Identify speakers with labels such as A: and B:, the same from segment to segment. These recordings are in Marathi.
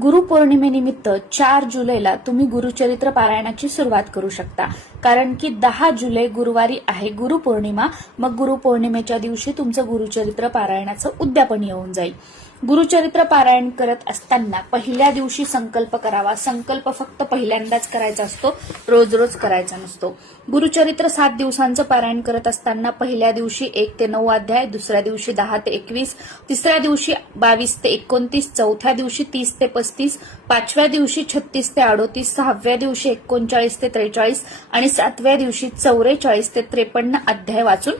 A: गुरुपौर्णिमेनिमित्त चार जुलैला तुम्ही गुरुचरित्र पारायणाची सुरुवात करू शकता. कारण की दहा जुलै गुरुवारी आहे गुरुपौर्णिमा मग गुरुपौर्णिमेच्या दिवशी तुमचं गुरुचरित्र पारायणाचं उद्यापन येऊन जाईल. गुरुचरित्र पारायण करत असताना पहिल्या दिवशी संकल्प करावा. संकल्प फक्त पहिल्यांदाच करायचा असतो रोज रोज करायचा नसतो. गुरुचरित्र सात दिवसांचं पारायण करत असताना पहिल्या दिवशी एक ते नऊ अध्याय दुसऱ्या दिवशी दहा ते एकवीस तिसऱ्या दिवशी बावीस ते एकोणतीस चौथ्या दिवशी तीस ते पस्तीस पाचव्या दिवशी छत्तीस ते अडोतीस सहाव्या दिवशी एकोणचाळीस ते त्रेचाळीस आणि सातव्या दिवशी चौवेचाळीस ते त्रेपन्न अध्याय वाचून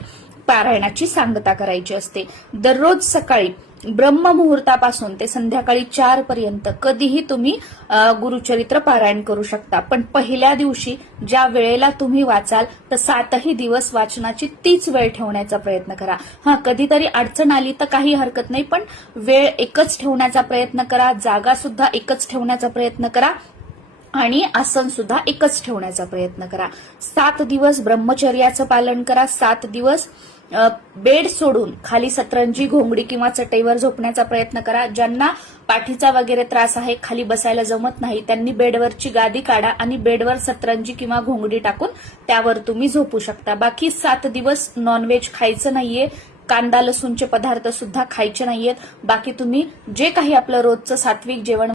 A: पारायणाची सांगता करायची असते. दररोज सकाळी ब्रह्ममुहूर्तापासून ते संध्याकाळी चार पर्यंत कधीही तुम्ही गुरुचरित्र पारायण करू शकता. पण पहिल्या दिवशी ज्या वेळेला तुम्ही वाचाल तर सातही दिवस वाचनाची तीच वेळ ठेवण्याचा प्रयत्न करा. हा कधीतरी अडचण आली तर काही हरकत नाही पण वेळ एकच ठेवण्याचा प्रयत्न करा जागा सुद्धा एकच ठेवण्याचा प्रयत्न करा. आणि आसन सुद्धा एकच ठेवण्याचा प्रयत्न करा. सात दिवस ब्रह्मचर्याचं पालन करा. सात दिवस बेड सोडून खाली सतरंजी घोंगडी किंवा चटईवर झोपण्याचा प्रयत्न करा. ज्यांना पाठीचा वगैरे त्रास आहे खाली बसायला जमत नाही त्यांनी बेडवरची गादी काढा आणि बेडवर सतरंजी किंवा घोंगडी टाकून त्यावर तुम्ही झोपू शकता. बाकी सात दिवस नॉनव्हेज खायचं नाहीये कांदा लसूणचे पदार्थ सुद्धा खायचे नाहीयेत. बाकी तुम्ही जे काही आपलं रोजचं सात्विक जेवण